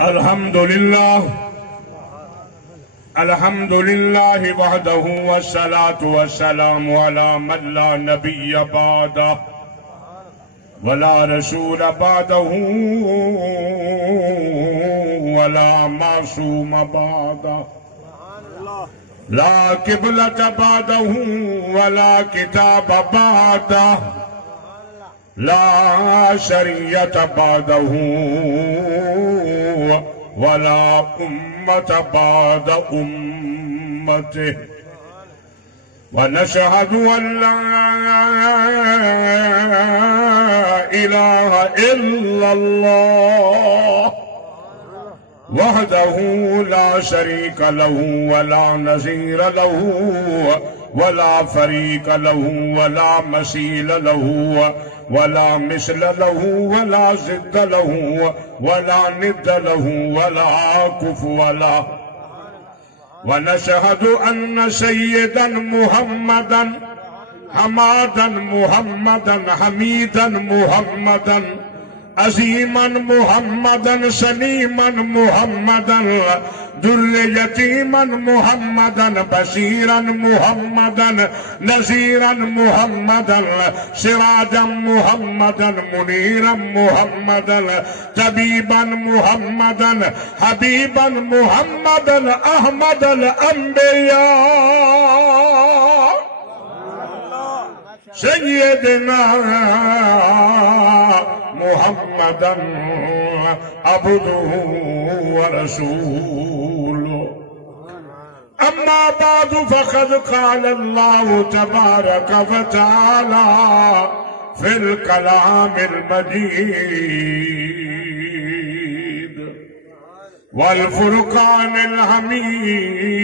الحمد لله وحده والصلاة والسلام على من لا نبي بعده ولا رسول بعده ولا معصوم بعده لا قبلة بعده ولا كتاب بعده لا شريعة بعده ولا أمة بعد أمته ونشهد أن لا إله إلا الله وحده لا شريك له ولا نظير له ولا فريق له ولا مثيل له ولا مثل له ولا ضد له ولا ند له ولا كفو له ونشهد أن سيدا محمدا حمادا محمدا حميدا محمدا عظيما محمدا سليما محمدا در يتيما محمدا بشيرا محمدا نذيرا محمدا سراجا محمدا منيرا محمدا طبيبا محمدا حبيبا محمدا أحمد الأنبياء سيدنا محمدا عبده ورسوله أما بعد فقد قال الله تبارك وتعالى في الكلام المجيد والفرقان الحميد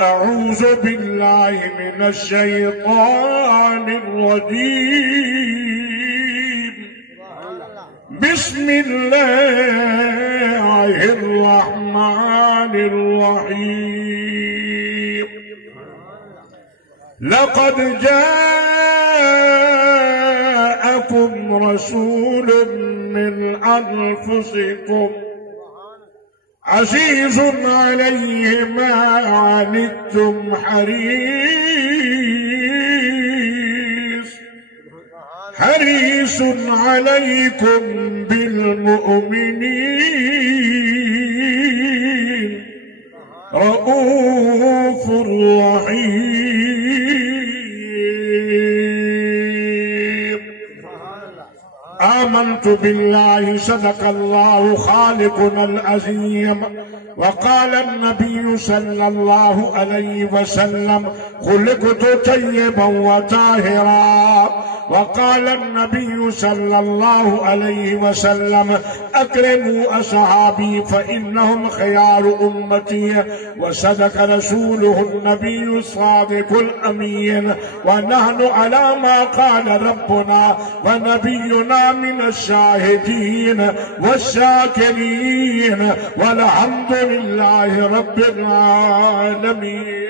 أعوذ بالله من الشيطان الرجيم بسم الله الرحمن الرحيم لقد جاءكم رسول من أنفسكم عزيز عليه ما عنتم حريص عليكم بالمؤمنين رؤوف رحيم آمنت بالله صدق الله خالقنا العظيم وقال النبي صلى الله عليه وسلم خلقت طيبا وطاهرا وقال النبي صلى الله عليه وسلم أكرموا أصحابي فإنهم خيار أمتي وصدق رسوله النبي الصادق الأمين ونحن على ما قال ربنا ونبينا من الشاهدين والشاكرين والحمد لله رب العالمين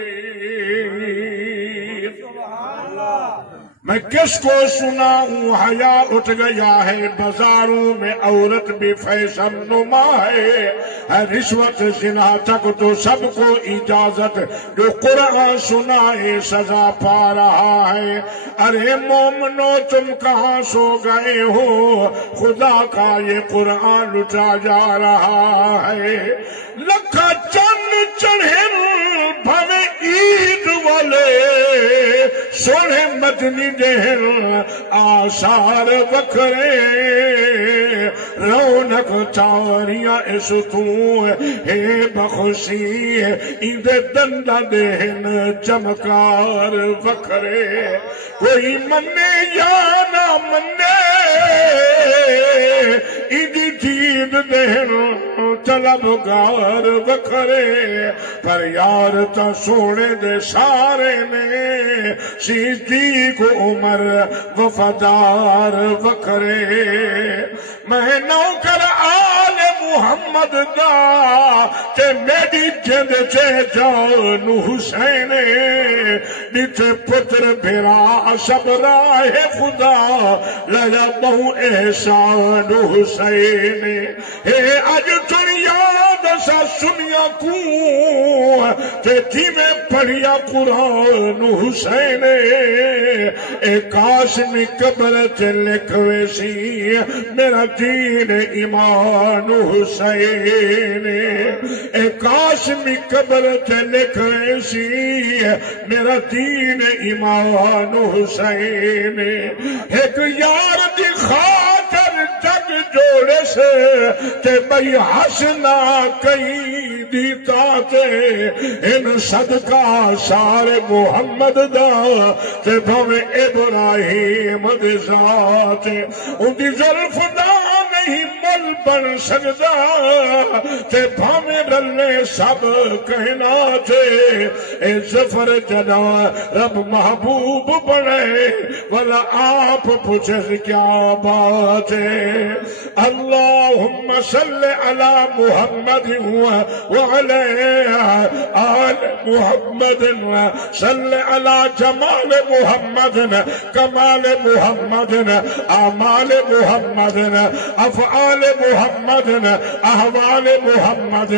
میں کس کو سناؤں حیا اٹھ گیا ہے بازاروں میں عورت بھی فیشن نما ہے رشوت زنا تک تو سب کو اجازت جو قرآن سنائے سزا پا رہا ہے ارے مومنو تم کہاں سو گئے ہو خدا کا یہ قرآن لٹا جا رہا ہے لکھا چند چڑھے بھوے عید والے سونے مدنی دہل آثار وکھرے رونق چاریاں اس تو ہے بخشی اند دندا دہن چمکار وکھرے کوئی منے یا نہ منے اند جید دہن طلبگار وکھرے پر یار تا سونے دے سارے نے صدیق عمر وفادار وکھرے میں نوکر آل محمد محمد دا تے میری جند چے جان حسین نیچے پتر بھیرا سب راہ خدا لیا بہو احسان حسین اے اج دنیا دسا سنیا کو تے جی میں پڑھیا قرآن حسین اے کاشمی قبر تے لکھوے سی میرا دین ایمان حسین اے کاشمی قبر تے لکھوے سی میرا دین ایمان حسین ایک یار دی خاطر جگ جوڑے سے تے بھئی حسنا کئی دیتا تے ان صدقہ سارے محمد دا تے بھوے ابراہیم دے ذات ان دی ظرف دا نہیں مل بن سکتا تے بھوے رلے سب کہنا تے اے ظفر جنا رب محبوب بڑے والا آپ پوچھے کیا بات ہے اللہم صلی علی محمد وعلى آل محمد صلی علی جمال محمد کمال محمد اعمال محمد افعال محمد احوال محمد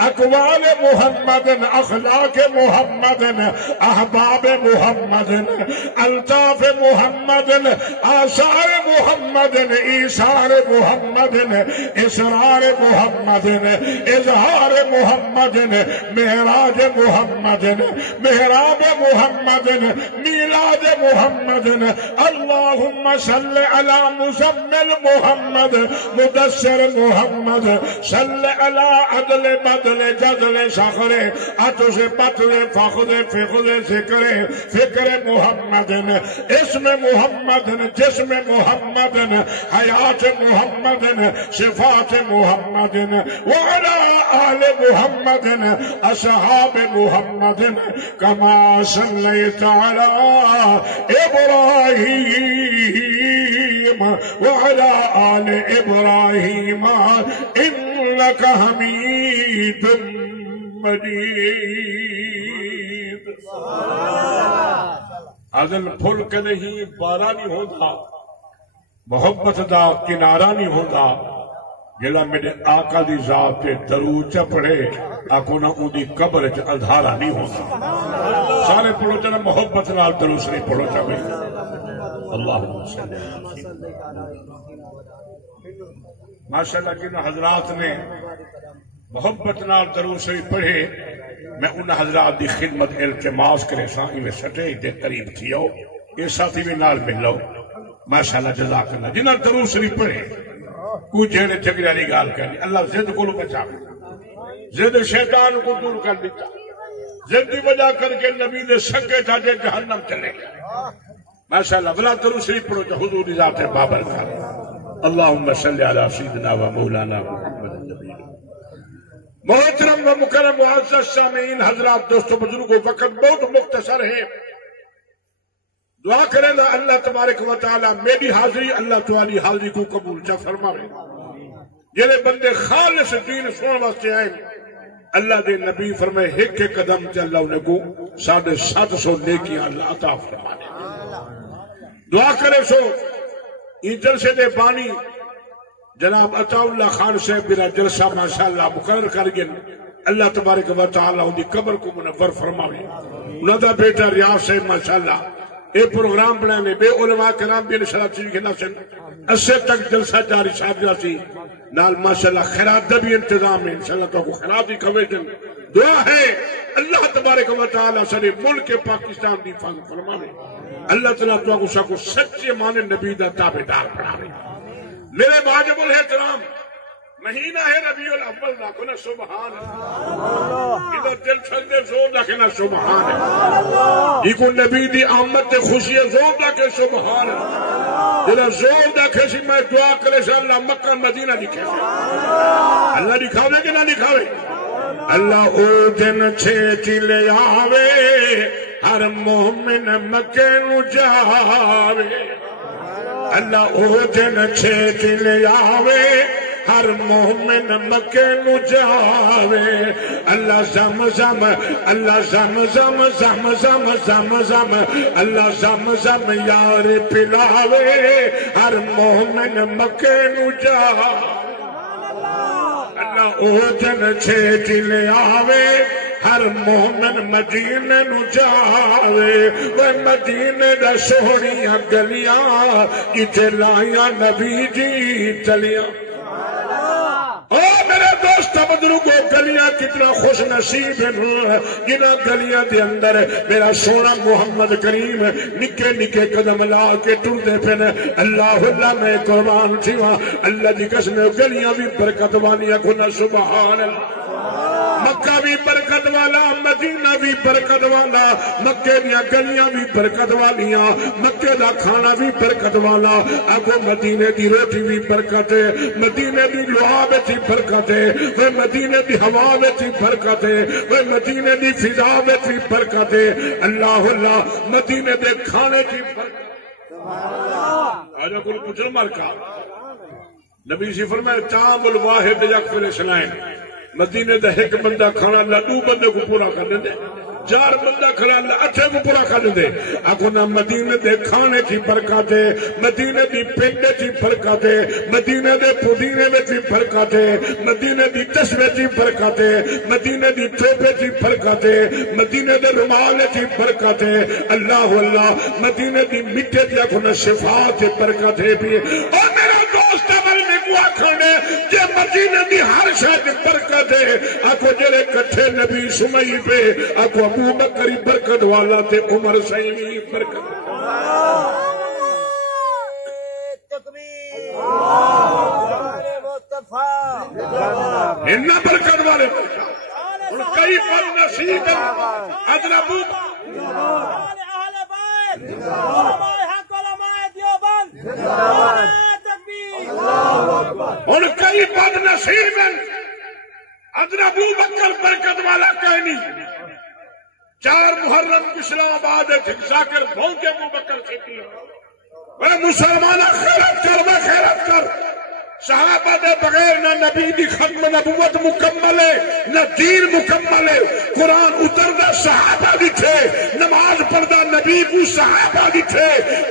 اقوال محمد اخلاق محمد احباب محمد الطاف محمد آثار محمد ایثار محمد اسرار محمد اظہار محمد معراج محمد محراب محمد میلاد محمد اللہم صلی علی مزمل محمد مدثر محمد صلی علی عدل بدل جدل سخر عطش پتل فخر فخر ذکر فکر محمد اسم محمد جسم محمد حیات محمد صفات محمد وعلى آل محمد اصحاب محمد كما صليت على إبراهيم وعلى آل إبراهيم إنك حميد مجيد اذن پھل کے نہیں بارہ نہیں ہوتا محبت دا کنارہ نہیں ہوتا جلا میرے آقا دی ذات تے درود چپڑے آکو نہ اون دی قبر چ اندھارا نہیں ہوتا سارے پڑھو چنا محبت نال درود شریف پڑھو چاہے اللہم صلی ماشاءاللہ کن حضرات نے محبت نال درود شریف پڑھے میں ان حضرات دی خدمت التماس کرے سا میں سٹے دے قریب تھیو یہ ساتھی بھی نال ملو ماشاءاللہ جزاک اللہ جنہاں درود شریف پڑھے کو جھیڑے جھگڑے والی گال کرنی اللہ زد کو بچا زد شیطان کو دور کر دیتا زد دی وجہ کر کے نبی دے سکے تھا جے جہنم چلے گئے ماشاءاللہ بلا درود شریف پڑھو تو حضور دی ذات بابر کر اللہم صلی علی سیدنا و مولانا محمد النبی محترم و مکرم معزز سامعین حضرات دوستو بزرگوں وقت بہت مختصر ہے دعا کریں گا اللہ تبارک و تعالی میری حاضری اللہ تعالی حاضری کو قبول چا فرمائے جنہیں بندے خالص دین سننے واسطے آئے اللہ دے نبی فرمائے ایک ایک قدم تے اللہ انہیں کو 750 نیکیاں اللہ عطا فرمائے دعا کرے سو یہ جلسے دے بانی جناب عطا اللہ خان صاحب میرا جلسہ ماشاءاللہ مقرر کر گئے اللہ تبارک و تعالی ان کی قبر کو منور فرمائے انہوں دا بیٹا ریاض صاحب ماشاءاللہ اے پروگرام بنانے بے علماء کرام بھی انشاءاللہ چیز کے نفسن اسے تک جلسہ جاری صاحب جاسی نال ماشاءاللہ خیرات دا بھی انتظام ہے انشاءاللہ تو کو خیرات ہی کھوے دن دعا ہے اللہ تبارک و تعالی سنے ملک پاکستان دی حفاظت فرمائے اللہ تعالیٰ دعا کو سکو سچے مانے نبی دا تابعدار بناوے میرے واجب الاحترام مہینہ ہے ربیع الاول دا کنا سبحان ادھر دل چھلدے زور دا کنا سبحان یہ کو نبی دی آمد تے خوشی زور دا کہ سبحان ادھر زور دا کھسی میں دعا کرے سے اللہ مکہ مدینہ دکھے اللہ دکھاوے کہ نہ دکھاوے اللہ او دن چھیتی لے آوے ہر مومن مکہ نو جاوے اللہ او دن چھیتی لے آوے ہر مومن مکے نو جاوے اللہ زم زم اللہ زم زم زم زم زم زم اللہ زم زم یار پلاوے ہر مومن مکے نو جاوے اللہ او دن چھیٹ لے آوے ہر مومن مدینے نو جاوے وہ مدینے دا سوہنیاں گلیاں جتے لائیاں نبی جی چلیاں او میرے دوست بزرگوں گلیاں کتنا خوش نصیب ہیں جنہاں گلیاں دے اندر میرا سونا محمد کریم نکے نکے قدم لا کے ٹردے پھر اللہ اللہ میں قربان تھیواں اللہ دی قسم گلیاں بھی برکت والیاں کھنا سبحان اللہ مکہ بھی برکت والا مدینہ بھی برکت والا مکے دیا گلیاں بھی برکت والیاں مکے دا کھانا بھی برکت والا آگو مدینے دی روٹی بھی برکت ہے مدینے دی لوہا بھی برکت ہے وہ مدینے دی ہوا بھی برکت ہے وہ مدینے دی فضا بھی برکت ہے اللہ اللہ مدینے دے کھانے کی برکت آجا کل پچھل مرکا نبی سی فرمائے تام الواحد یکفر اسنائن مدینے دا ایک بندہ کھانا اللہ 2 بندے کو پورا کر دے 4 بندہ کھانا اللہ 8 کو پورا کر دے آگو نا مدینے دے کھانے کی برکت ہے مدینے دی پنڈے کی برکت ہے مدینے دے پودینے میں کی برکت ہے مدینے دی چشمے کی برکت ہے مدینے دی ٹوپے کی برکت ہے مدینے دے رومال کی برکت ہے اللہ اللہ مدینے دی مٹے دیا کو نا شفا کی برکت ہے بھی اور میرا دوست کھانے جے مدینے دی ہر شاید برکت ہے آکو جلے کٹھے نبی سمائی پہ آکو ابو بکری برکت والا تے عمر سیمی برکت تکبیر انہا برکت والے اور کئی پر نصیب ادنا ابو اہل بیت علماء حق علماء دیوبند اور کئی بد نصیب ادنا ابو بکر برکت والا کہنی 4 محرم اسلام آباد ذاکر بھون کے ابو بکر چھتی وہ مسلمانہ خیرت کر میں خیرت کر صحابہ دے بغیر نہ نبی دی ختم نبوت مکمل ہے نہ دین مکمل ہے قرآن اتردہ صحابہ دکھے نماز پڑھدا نبی کو صحابہ دکھے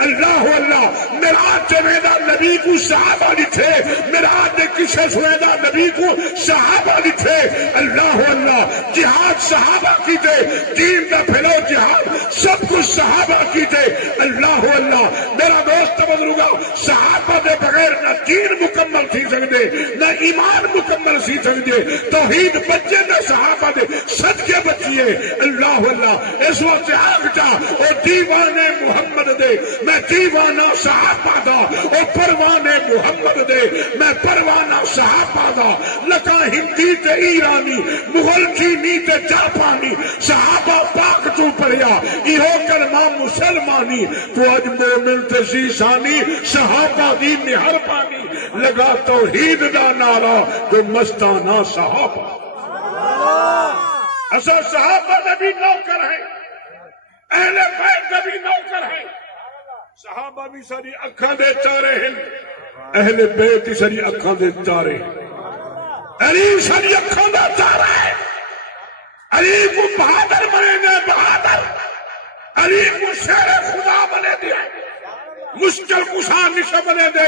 اللہ اللہ معراج چمیدہ نبی کو صحابہ دکھے معراج دے کسے سویدہ نبی کو صحابہ دکھے اللہ اللہ جہاد صحابہ کی دے دین دا پھیلو جہاد سب کچھ صحابہ کی دے اللہ اللہ میرا دوست بزرگا صحابہ دے بغیر نہ دین مکمل تھی سکتے نہ ایمان مکمل سی سکتے توحید بچے نہ صحابہ دے صدقے بچیے اللہ اللہ اس وقت آگ جا اور دیوانے محمد دے میں دیوانہ صحابہ دا اور پروانے محمد دے میں پروانہ صحابہ دا لکا ہندی تے ایرانی مغل چینی تے جاپانی صحابہ پاک تو پڑھیا ایہو کلمہ مسلمانی تو اج مومن تے زیشانی صحابہ دی مہربانی لگا توحید دا نعرہ جو مستانہ صحابہ اصل صحابہ نبی نوکر ہیں اہل بیت نبی نوکر ہیں صحابہ بھی ساری اکھاں دے چارے ہیں اہل بیت ساری اکھاں دے چارے ہیں علی ساری اکھاں دے چارے ہیں علی کو بہادر بنے گے بہادر علی کو شیر خدا بنے دیا مشکل کشا نشہ بنے دے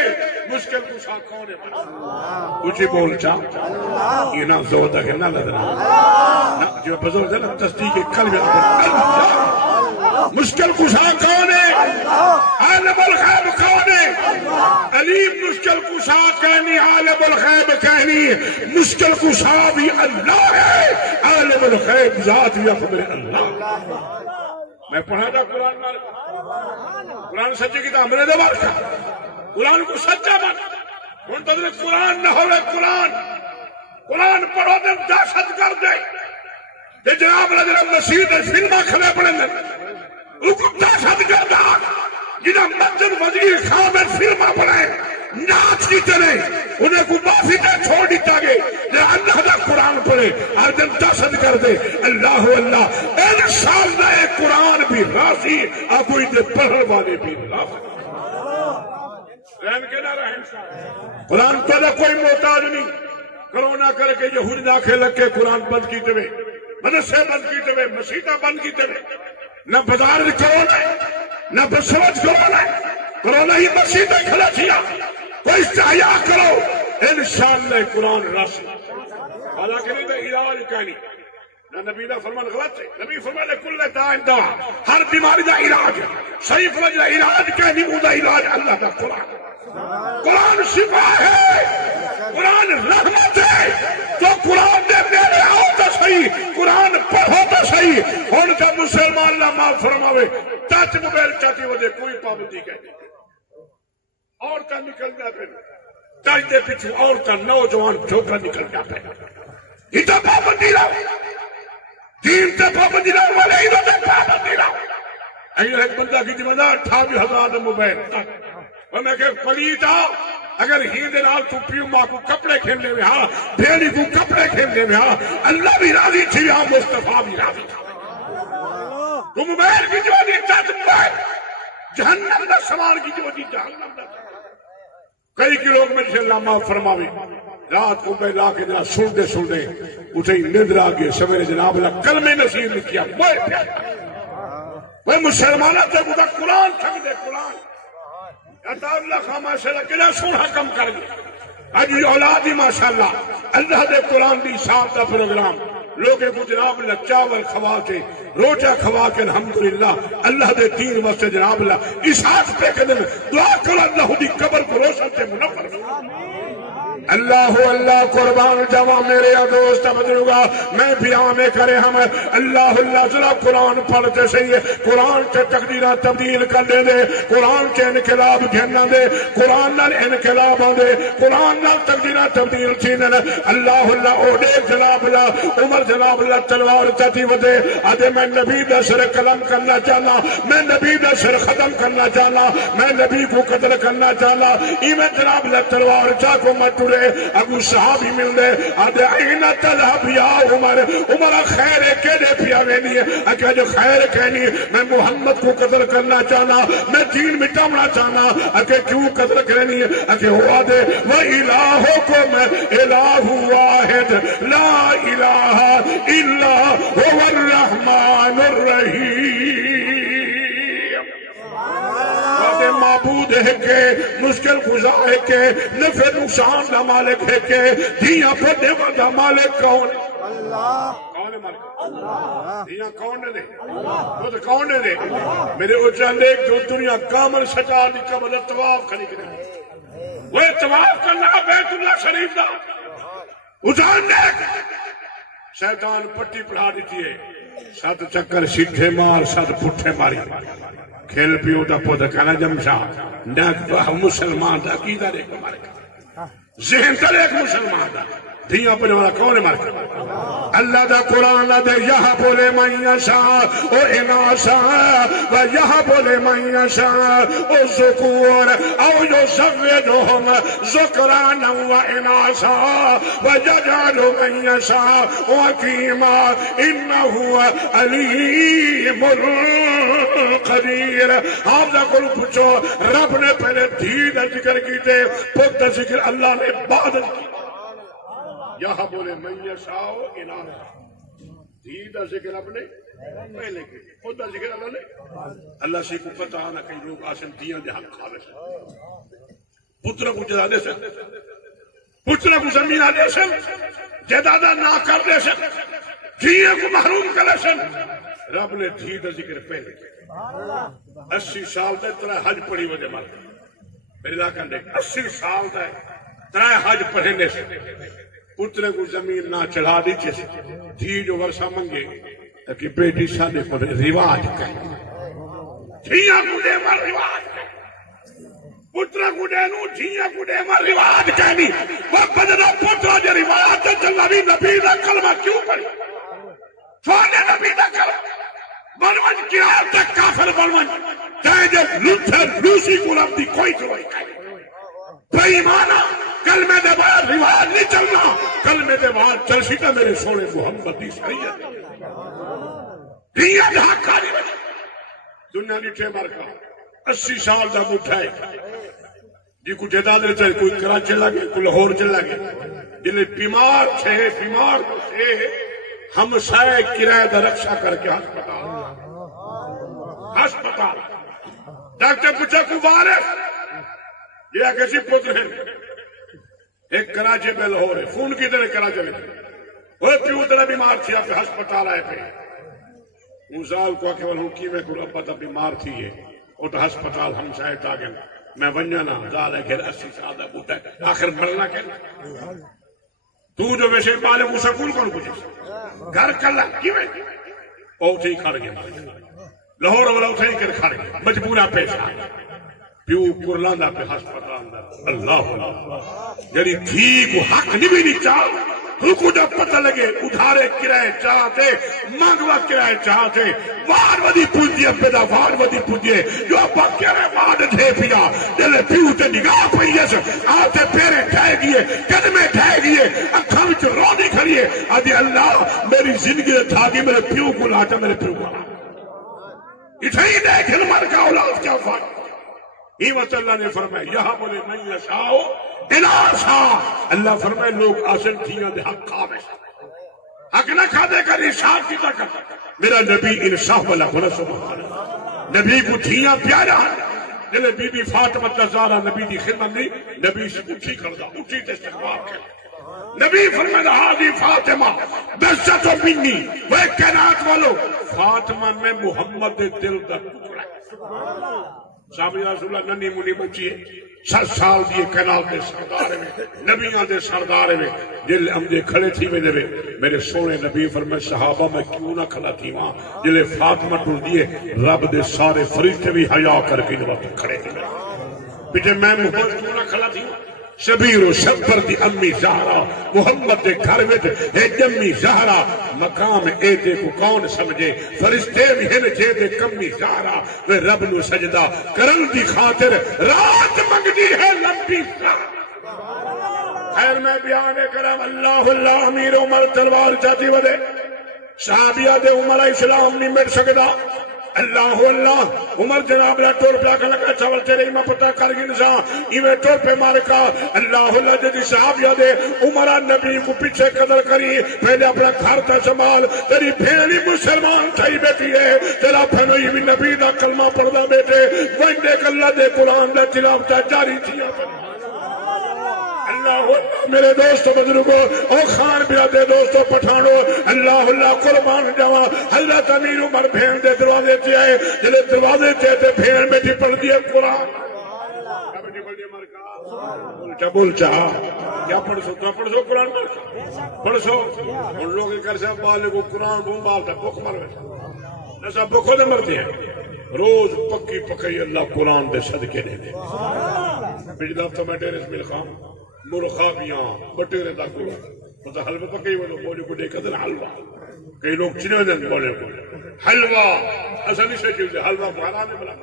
مشکل کشا کون ہے اچھی بول چاہ یہ نہ زور دا کہ نہ لدنا جو بزرگ ہے نا تصدیق قلب مشکل کشا کون ہے عالم الغیب کون ہے علیم مشکل کشا کہنی عالم الغیب کہنی مشکل کشا بھی اللہ ہے عالم الغیب ذات بھی اخبر اللہ میں پڑھا تھا قرآن سچی کتاب میں نے دوبار کہا قرآن کو سچا بنا منتظر قرآن نہ ہوئے قرآن پڑھو دن دہشت کر دے جناب نظر مسیح دے فلمہ کھلے پڑھیں گے ان کو دہشت کر دا جنہاں مسجد وزیر خامن فلمہ پڑھیں ناچ کی طرح انہیں کو معافی دے چھوڑ دیتا گے اللہ دا قرآن پڑھے ہر دن دہشت کر دے اللہ اللہ انشاءاللہ ایک قرآن بھی راضی آپ کو دے پڑھنے والے بھی راضی رہن کے نہ رہیں قرآن تو نہ کوئی محتاج نہیں کرونا کر کے یہود داخل لگ کے قرآن بند کی تے مدرسے بند کی تے مسیطہ بند کی تے نہ بازار کرونا ہے نہ بسوچ کرونا ہے کرونا ہی مسیطہ کھلا کیا کوئی استحیا کرو انشاءاللہ قرآن رس حالانکہ نہیں تو علاج کہنی نہ نبی دا فرمان غلط ہے نبی فرمانے کل داء دوا ہر بیماری دا علاج ہے صحیح فرمانے دا علاج کہنی وہ دا علاج اللہ دا قرآن قرآن شفا ہے قرآن رحمت ہے تو قرآن دے میرے آؤ تو صحیح قرآن پڑھو تو صحیح ہن کا مسلمان نہ معاف فرماوے ٹچ موبائل چاہتی وہ دے کوئی پابندی کہتی عورتیں نکل جاتے ٹچ دے پیچھے عورتیں نوجوان چھوٹا نکل جاتے یہ تو پابندی لاؤ دین سے پابندی لاؤ والے ہی تو پابندی لاؤ ایک بندہ کی دیوانہ 28,000 موبائل اور میں کہ پلیتا اگر ہی دے نال تو پیو ماں کو کپڑے کھیلنے میں ہاں بھیڑی کو کپڑے کھیلنے میں ہاں اللہ بھی راضی تھی ہاں مصطفیٰ بھی راضی تھا تو موبائل کی جو دی چاہت موبائل جہنم دا سامان کی جو دی جہنم دا کئی کی لوگ میں جسے اللہ معاف فرماوے رات کو میں لا کے جناب سن دے اٹھے نیندر آگے سویرے جناب اللہ کلمے نصیب نہیں کیا وہ مسلمانہ تے کو قرآن تھک دے قرآن عطا اللہ خواہ ماشاءاللہ کنا سونا کم کر گئے آج اولاد ہی ماشاءاللہ اللہ دے قرآن دی صاحب دا پروگرام لوگے کو جناب اللہ چاول کھوا کے روٹا کھوا کے الحمدللہ اللہ دے دین واسطے جناب اللہ اس ہاتھ پہ کے دن دعا کرو اللہ دی قبر کو روشن سے منور اللہ اللہ قربان جوا میرے دوست بدلوں گا میں بھی آمے کرے ہم اللہ اللہ ذرا قرآن پڑھتے صحیح ہے قرآن کے تقدیرہ تبدیل کر دے دے قرآن کے انقلاب گھننا دے قرآن نال انقلاب دے قرآن نال تقدیرہ تبدیل تھین اللہ اللہ اوڈے جناب اللہ عمر جناب اللہ تلوار چاہتی ودے آدھے میں نبی دا سر قلم کرنا چاہنا میں نبی دا سر ختم کرنا چاہنا میں نبی کو قتل کرنا چاہنا میں جناب اللہ تلوار چاہ کو مٹو ابو صحابی مل دے آدھے اینا تذہب یا عمر عمر خیر کہنے پیا وینی ہے اکہ جو خیر کہنی میں محمد کو قتل کرنا چاہنا میں دین مٹامنا چاہنا اکہ کیوں قتل کرنی ہے اکہ ہوا دے وَإِلَٰهُكُمْ إِلَٰهُ وَاحِدٌ لَا إِلَٰهَ إِلَّا هُوَ الرَّحْمَٰنُ الرَّحِيمُ معبود ہے کہ مشکل گزار ہے کہ نفع نقصان دا مالک ہے کہ دیا پڑھنے والا مالک کون کون ہے مالک دیا کون نے خود کون نے میرے اجلے جو دنیا کامل سجا دی قبل طواف کھڑی کرے وہ طواف کرنا بیت اللہ شریف دا اجانے شیطان پٹی پڑھا دیتی ہے 7 چکر سیدھے مار 7 پٹھے ماری کھیل پیو دا پودا کانا جمشا ڈاک مسلمان دا عقیدہ دیکھ ہمارے ذہن تا ایک مسلمان دا دھیاں پڑھنے والا کون ہے مارکا اللہ دا قرآن دے یہاں بولے من یشاء او اناسا و یہاں بولے من یشاء او ذکور او یزوجہم ذکرانا و اناسا و یجعل من یشاء عقیما انہو علیم قدیر آپ دا کل پوچھو رب نے پہلے دھی دا ذکر کیتے پھر دا ذکر اللہ نے بعد کی یہاں بولے من یشاء اناسا دھی دا ذکر اپنے پہلے کے خود دا ذکر اللہ نے اللہ سے کو پتہ آنا کئی لوگ آسن دیاں دے حق کھاوے سے پترہ کو جدا دے سے پترہ کو زمینہ دے سے جدادہ نہ کر دے سے دھیے کو محروم کرے سے رب نے دھی دا ذکر پہلے کے 80 سال دے ترہ حج پڑھی وجہ مارتا میرے علاقہ دیکھ 80 سال دے ترہ حج پڑھنے سے پترے کو زمین نہ چڑھا دیچے سے دھی جو ورسہ منگے کہ بیٹی سادے کو رواج کہیں دھیاں کو دے مر رواج کہیں پترہ کو دے نو دھیاں کو دے مر رواج کہیں وہ بدنا پترہ جو رواج ہے جلوی نبی دا کلمہ کیوں پڑی سوانے نبی دا کلمہ بنوان کیا تک کافر بنوان چاہے جب لوتھر لوسی کو رب دی کوئی جوائی کہیں بھائی مانا کلمے دے بعد رواج نہیں چلنا کلمے دے بعد چلسی تا میرے سونے محمد دی شریعت دیا جہاں کھاری بجے دنیا نیٹھے مارکا 80 سال دا بٹھائے جی کو جداد رہتا ہے کوئی کراچی لگے کوئی لاہور چلا گئے جنہیں بیمار تھے بیمار تھے ہم سائے کرایہ دا رکشا کر کے ہسپتال ڈاکٹر پوچھا کو وارث یہ کسی پتر ہیں ایک کراچی میں لاہور ہے فون کی طرح کراچی میں وہ پیو طرح بیمار تھی آپ ہسپتال آئے پہ ان سال کو آکے والوں کی میں کو رب پتا بیمار تھی ہے وہ تو ہسپتال ہم سائے تاگے میں ونجنا زال ہے گھر 80 سال دا بوتا ہے آخر مرنا کہنا تو جو ویسے پالے وہ سکول کون کچھ گھر کلا کی میں اوٹھے ہی کھڑ گئے لاہور والا اوٹھے ہی کھڑ گئے مجبورہ پیش آئے پیو کرلاندہ پہ ہسپتال اللہ جنی تھی کو حق نہیں بھی نہیں چاہ رکو جب پتہ لگے ادھارے کرائے چاہتے مانگوا کرائے چاہتے وار ودی پوچھئے پیدا وار ودی پوچھئے جو ابا کرے وار دھے پیا جلے پیوتے نگاہ پہیے سے آتے پیرے ٹھائے گئے قدمے ٹھائے گئے اکھاں وچ رونی کھڑیے آدھی اللہ میری زندگی تھا کہ میرے پیو کو لاتا میرے پیو کو لاتا اتھے ہی دیکھن مر کا اولاد کیا فرق ایمت اللہ نے فرمایا یہاں بولے من یشاؤ اناسا اللہ فرمائے لوگ آسن تھیاں دے حق کھاوے حق نہ کھا دے کر ارشاد کی طاقت میرا نبی انصاف والا ہونا سبحان اللہ نبی کو تھیاں پیارا جلے بی بی فاطمہ زہرا نبی دی خدمت نہیں نبی سے اٹھی کردہ اٹھی تے استقبال کر نبی فرمایا ہادی فاطمہ بسط منی وہ کائنات والو فاطمہ میں محمد دل دا ٹکڑا ہے صاحب رسول اللہ ننی منی بچی ہے 7 سال دیے کائنات دے سردارے میں نبیاں دے سردارے میں جل امدے کھڑے تھی میں دے میرے سونے نبی فرمائے صحابہ میں کیوں نہ کھڑا تھی وہاں جلے فاطمہ ٹور دیے رب دے سارے فرشتے بھی حیا کر کے وقت کھڑے تھے پیچھے میں محمد کیوں نہ کھڑا تھی شبیر و شبر دی امی زہرا محمد دے گھر میں اے جمی زہرا مقام اے دے کو کون سمجھے فرشتے بھی ہیں جے دے کمی زہرا وہ رب نو سجدہ کرن دی خاطر رات منگدی ہے لمبی خیر میں بیان کرم اللہ اللہ امیر عمر تلوار چاہتی ودے صحابیہ دے عمر اسلام نہیں مٹ سکتا اللہ اللہ عمر جناب را ٹور پہ آکا لگا چاول تیرے میں پتہ کر گی نسان ایویں ٹور پہ مارکا اللہ اللہ جدی صحابیہ دے عمرہ نبی کو پیچھے قدر کری پہلے اپنا گھر تا سنبھال تیری بھینی مسلمان تھائی بیٹھی ہے تیرا بھنوئی بھی نبی دا کلمہ پڑھدا بیٹھے وہیں دیکھ اللہ دے قرآن دا تلاوت جاری تھی اللہ میرے دوستو بزرگو او خان بیادے دوستو پٹھانو اللہ اللہ قربان جاواں حضرت امیر عمر بھین دے دروازے تے آئے جلے دروازے تے بھین میں پڑھ دیے قرآن بول چاہا کیا پڑھ سو قرآن پڑھ سو ان لوگ کر سے بالے کو قرآن بھون بالتا بک مر ویسا ایسا بکوں دے مرتے ہیں روز پکی پکی اللہ قرآن دے صدقے دے دے بجلا ہفتہ میں ڈیرس مل خام مرخابیاں بٹیرے دا کو مطلب حلوہ پکی وہ بولے کو دیکھا دن حلوہ کئی لوگ چنے دن بولے کو حلوہ ایسا نہیں سے چیز حلوہ بھارا میں بلا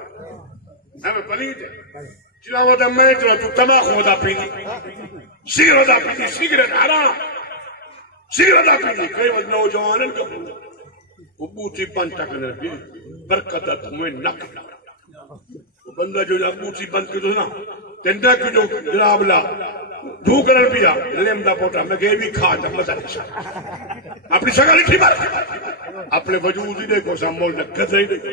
ہمیں پلید ہے چلا ہوتا میں چلا تو تماخ ہوتا پیدی سیر ہوتا پیدی سگرٹ حرام سیر ہوتا پیدی کئی وقت نوجوانن کا وہ بوٹی پانچ ٹکنے پی برکت دھوئے نک وہ بندہ جو بوٹی بند کی تو نا تندہ کی جو جناب لا دھو کرن پیا لیم دا پوٹا میں کہ بھی کھا جب مزہ نہیں اپنی شکل ہی بار اپنے وجود ہی دیکھو سامول نے گدھے ہی دیکھو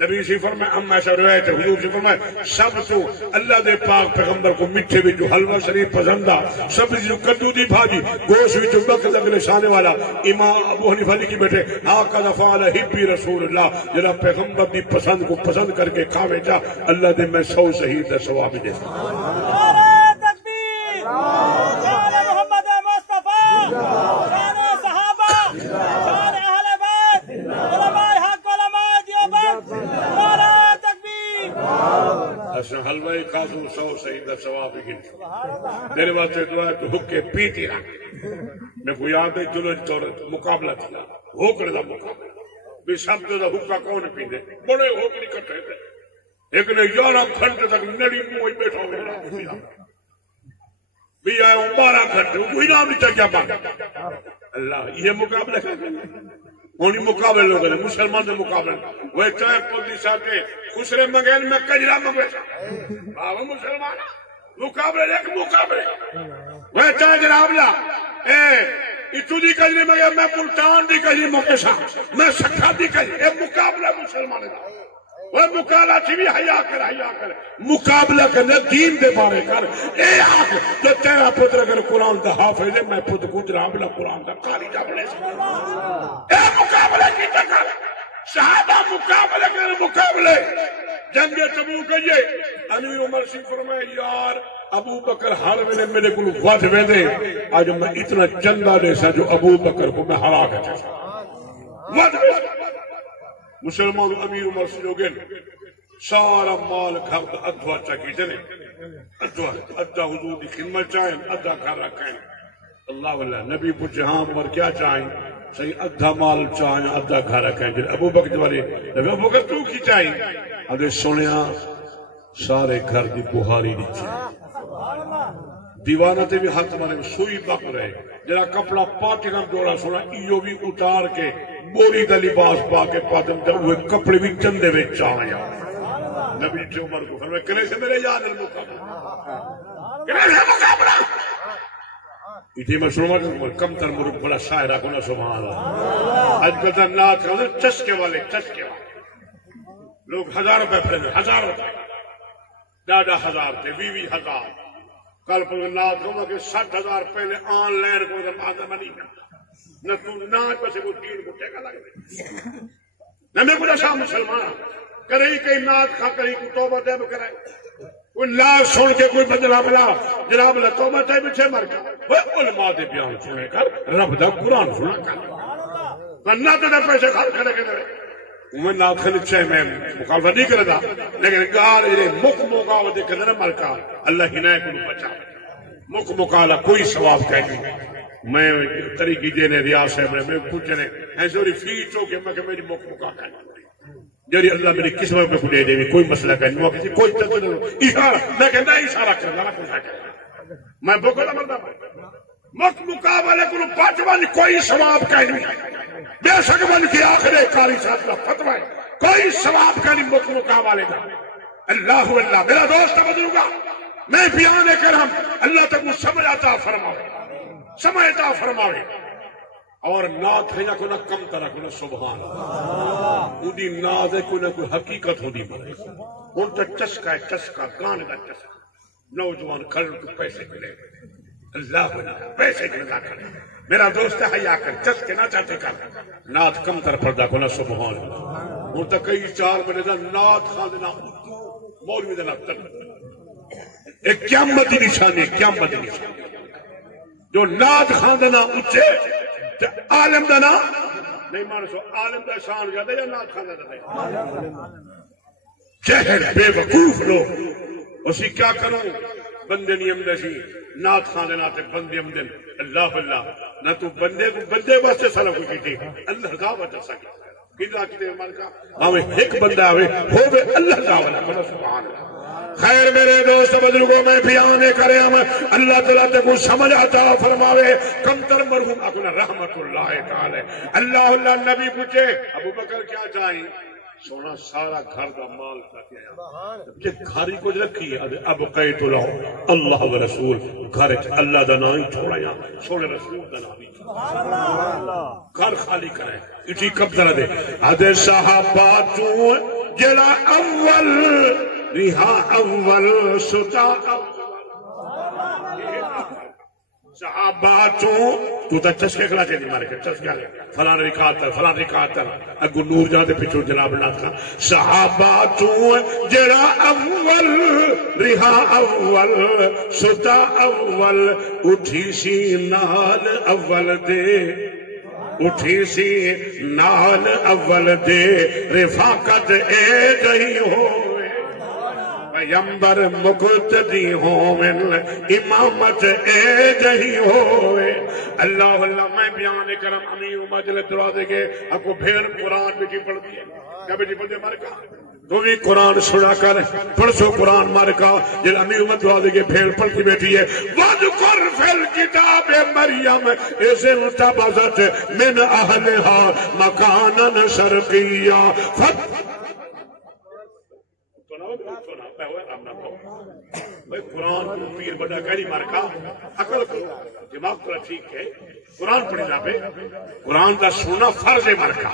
نبی سی فرمائے اما ایسا روایت ہے حضور سی فرمائے سب تو اللہ دے پاک پیغمبر کو مٹھے بھی جو حلوہ شریف پسندہ سب جو کدو دی بھاجی گوشت بھی جو وقت اگلے شانے والا امام ابو حنیفہ لکھی بیٹھے آقا دفعہ حبی رسول اللہ جنہا پیغمبر دی پسند کو پسند کر کے کھاوے جا اللہ دے میں 100 شہید دا ثواب دے نعرہ تکبیر نعرہ محمد مصطفیٰ نعرہ صحابہ نعرہ اہل بیت علماء حق علماء دیوبند نعرہ تکبیر اسے حلوہ کھاسو 100 شہید دا ثواب گن میرے واسطے دعا ہے تو حکے پیتی رہا میں کو یاد ہے جلوج طور مقابلہ تھا ہوکڑ دا مقابلہ بھی سب دا حکا کون پیندے بڑے ہوکڑی کٹھے تھے ایک نے 11 گھنٹے تک نڑی موئی بیٹھا ہوئے بھی آئے 12 گھنٹے کوئی نام نہیں چاہیا بات اللہ یہ مقابلہ انہیں مقابل لوگ ہیں مسلمان دے مقابل وہ چاہے پودی ساتے خسرے مگین میں کجرا مگوے بابا مسلمان مقابلے ایک مقابلے وہ چاہے جناب لا اتو دی کجری مگین میں ملتان دی کجری مکشا میں سکھا دی کجری ایک مقابلہ مسلمان دا وہ مقابلہ تھی بھی حیاء کر مقابلہ کرنے دین دے بارے کر اے آگ تو تیرا پتر اگر قرآن دا حافظ ہے میں پتر کو جناب قرآن دا قاری جا بلے اے مقابلہ کی تکر صحابہ مقابلے جنگ تبوک ہے امیر عمر سی فرمائے یار ابو بکر ہر ویلے میرے کو وعد وے دے آج میں اتنا چندہ دے سا جو ابو بکر کو میں ہرا کے وعد وے مسلمان امیر عمر سی لوگن سارا مال گھر دا ادھوا چاکی جنے ادھا حضور دی خدمت چاہیں ادھا گھر رکھیں اللہ واللہ نبی پوچھے ہاں عمر کیا چاہیں صحیح ادھا مال چاہیں ادھا گھر رکھیں جن ابو بکر والے نبی ابو بکر تو کی چاہیں ادھے سنیا سارے گھر دی بہاری نیچے دیوانہ تے بھی ہاتھ مانے سوئی بک رہے جرا کپڑا پاٹگم جوڑا سونا ایو بھی اتار کے بوری دا لباس پا کے پاتم جب ہوئے کپڑے بھی چندے میں چاہیا نبی جو عمر کو فرمائے کرے سے میرے یاد المقابلہ کرے سے مقابلہ اتنی مشرومہ کم تر مرد بڑا شاعرہ کنا سبحان اللہ آج کلتا نات کا چسکے والے لوگ 1000 روپے پڑھنے 1000 روپے ڈاڈا 1000 تھے 20,000 کل پر نات کہوں کہ 60,000 پہلے آن لائن کو مادہ بنی نہ تو ناچ پہ سے وہ 3 کو ٹیکا لگے نہ میں کچھ شاہ مسلمان کرے ہی کئی نات کھا کر ہی کوئی توبہ دیب کرے کوئی لاز سن کے کوئی جناب اللہ توبہ دیب چھے مر کا وہ علماء دے بیان سنے کر رب دا قرآن سنا کر ورنہ تو دے پیسے خال کرے کے دے میں نات خلق چھے میں مخالفہ نہیں کرے دا لیکن گار ایرے مقاوہ دے کے دے مر کا اللہ ہنائے کو بچا مقالہ کوئی ثواب کہہ نہیں میں طریقی دینے ریاض صاحب نے میں پوچھنے ایسے اور فی چوکے میں کہ میری مقا کرنا جاری اللہ میری قسمت میں کھلے دے کوئی مسئلہ کرنے کسی کوئی تجھے اشارہ میں کہتا ہے اشارہ کرنا کچھ ہے میں بکتا مردہ مقابلے کو پاچوان کوئی ثواب کہہ نہیں بے شک من کی آخر کاری صاحب کا فتوہ ہے کوئی ثواب کہہ نہیں مقابلے کا اللہ میرا دوست بدلوں گا میں بیان کرم اللہ تک وہ سمجھ عطا فرماوے اور نات ہے نہ کوئی کم طرح کوئی سبحان اُنی ناز ہے کوئی نہ کوئی حقیقت ہونی مرے ان تا چسکا ہے چسکا گانے کا چسکا نوجوان کھڑ کو پیسے ملے اللہ پیسے ملا کر میرا دوست ہے یا کر چسکے نہ چاہتے کر نات کم طرح پردہ کوئی سبحان ان تا کئی 4 ملے دا نات خاندنا مولوی دا نفتر ایک قیامتی نشانی جو نات خاندنا اچھے عالم دا نا نہیں مانا سو عالم دا شان جاتا یا نات خاندنا دا جہل بے وقوف لوگ اسی کیا کروں بندے نیم نشی نات خاندنا تے بندے امدن اللہ باللہ نہ تو بندے واسطے سارا کوئی کی اللہ دا وجہ سکے کدھا کدھے ملکا ہمیں ایک بندہ ہوئے ہوئے اللہ دا وجہ سبحان اللہ خیر میرے دوست بزرگوں میں بیانے کرے ہم اللہ تعالیٰ تے کو سمجھ عطا فرماوے کم تر مرحوم اکنا رحمت اللہ تعالی اللہ نبی پوچھے ابو بکر کیا چاہیں سونا سارا گھر دا مال کہ گھری کو رکھی اب قیت اللہ و رسول گھر اللہ دا نام چھوڑا یا سونے رسول دا نام گھر خالی کریں اسی کب طرح دے ادھے صحابہ چون جلا اول رہا اول ستا صحابہ چون تو تا چسکے کلا چاہتی مارے کے چسکے فلان رکاتر اگو نور جاتے پچھو جناب اللہ تھا صحابہ چون جڑا اول رہا اول ستا اول اٹھی سی نال اول دے اٹھی سی نال اول دے رفاقت اے جہی ہوئے پیمبر مقتدی ہومن امامت اے جہی ہوئے اللہ میں بیان کرم امیر مجلس دروازے کے اکو بھیر قرآن بیٹی پڑھ دیئے کیا بیٹی پڑھ دیئے ہمارے کہاں تو بھی قرآن سنا کر پڑھو قرآن مارکا جل امیر امت دعا دے کے پھیل پڑھتی بیٹھی ہے وَذْكُرْ فِي الْكِتَابِ مَرْيَمَ إِذِ انْتَبَذَتْ مِنْ أَهْلِهَا مَكَانًا شَرْقِيًّا قرآن پیر بڑا کہنی مارکا عقل کرو دماغ تھوڑا ٹھیک ہے قرآن پڑھی جاوے قرآن دا سننا فرض ہے مارکا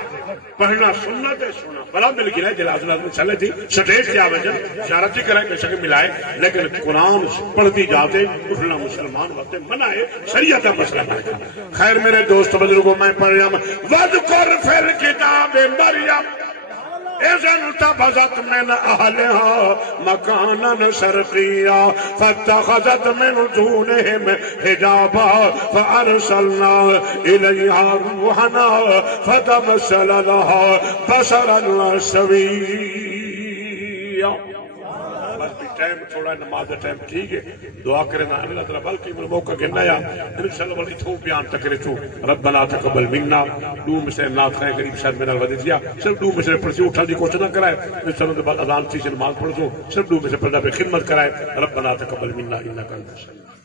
پڑھنا سنت ہے سننا بڑا مل گیا جلا میں چلے تھی سٹیج کیا وجہ اشارت ہی کریں بے شک ملائے لیکن قرآن پڑھتی جاتے اٹھنا مسلمان وقت منع ہے شریعت کا مسئلہ مارکا خیر میرے دوست بزرگوں میں پڑھیا وَذْكُرْ فِي الْكِتَابِ مَرْيَمَ إِذِ انْتَبَذَتْ مِنْ أَهْلِهَا مَكَانًا شَرْقِيًّا فَاتَّخَذَتْ مِنْ دُونِهِمْ حِجَابًا فَأَرْسَلْنَا إِلَيْهَا رُوحَنَا فَتَمَثَّلَ لَهَا بَشَرًا سَوِيًّا بس بھی ٹائم تھوڑا نماز ٹائم ٹھیک ہے دعا کرنا اللہ تعالی بلکہ من موقع گنا یا انشاءاللہ ولی تو بیان تکرے تو ربنا تقبل منا دو میں سے نات ہے قریب شاید میں الوداع دیا صرف دو میں سے پڑھ سے اٹھا دی کوشش نہ کرائے انشاءاللہ کے بعد اذان سے نماز پڑھ دو صرف دو میں سے پردہ پہ خدمت کرائے ربنا تقبل منا انک انت السمیع